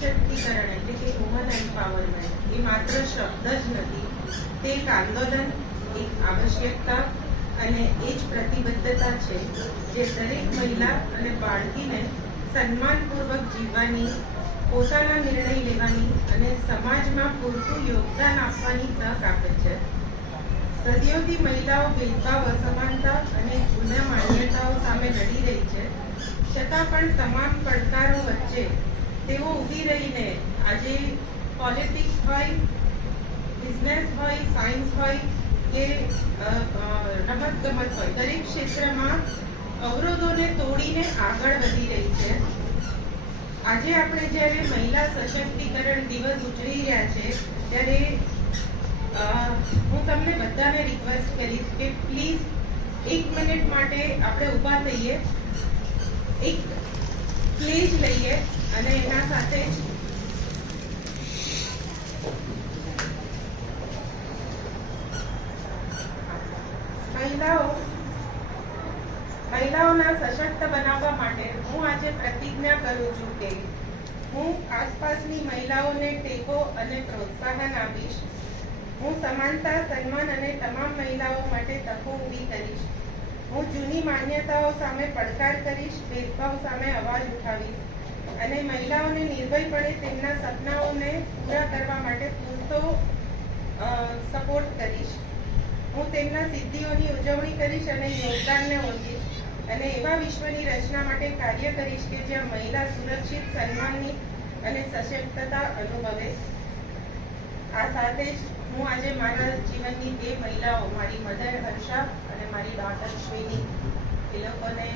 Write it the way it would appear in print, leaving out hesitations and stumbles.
સશક્તિકરણ એટલે કે વુમન એમ્પાવરમેન્ટ એ માત્ર શબ્દ જ નથી, તે એક આંદોલન, એક આવશ્યકતા અને એ જ પ્રતિબદ્ધતા છે જે દરેક મહિલા અને બાળકીને સન્માનપૂર્વક જીવવાની, પોતાના નિર્ણય લેવાની અને સમાજમાં પૂરતું યોગદાન આપવાની તક આપે છે. સદીઓથી મહિલાઓ ભેદભાવ, અસમાનતા અને જૂના માન્યતાઓ સામે લડી રહી છે, છતાં પણ તમામ પડકારો વચ્ચે તેઓ ઊભી રહીને આજે પોલિટિક્સ હોય, બિઝનેસ હોય, સાયન્સ હોય કે રમતગમત હોય, દરેક ક્ષેત્રમાં અવરોધોને તોડીને આગળ વધી રહી છે. આજે આપણે જ્યારે મહિલા સશક્તિકરણ દિવસ ઉજવી રહ્યા છે ત્યારે હું તમને બધાને રિક્વેસ્ટ કરીશ કે પ્લીઝ 1 મિનિટ માટે આપણે ઊભા થઈએ, એક પ્લેજ લઈએ અને એના સાથે જ મહિલાઓના સશક્ત બનાવવા માટે હું આજે પ્રતિજ્ઞા કરું છું કે હું આસપાસની મહિલાઓને ટેકો અને પ્રોત્સાહન આપીશ. હું સમાનતા, સન્માન અને તમામ મહિલાઓ માટે તકો ઊભી કરીશ. હું જૂની માન્યતાઓ સામે પડકાર કરીશ, ભેદભાવ સામે અવાજ ઉઠાવીશ અને મહિલાઓને નિર્ભયપણે તેમના સપનાઓને પૂરા કરવા માટે પૂરતો સપોર્ટ કરીશ. હું તેમના સિદ્ધિઓની ઉજવણી કરીશ અને યોગદાનને ઓળખીશ અને એવા વિશ્વની રચના માટે કાર્ય કરીશ કે જ્યાં મહિલા સુરક્ષિત, સન્માનિત અને સશક્તતા અનુભવે. આ સાથે જ હું આજે મારા જીવનની 2 મહિલાઓ, મારી મધર હર્ષા અને મારી ડોટર શ્વેની, એ લોકોને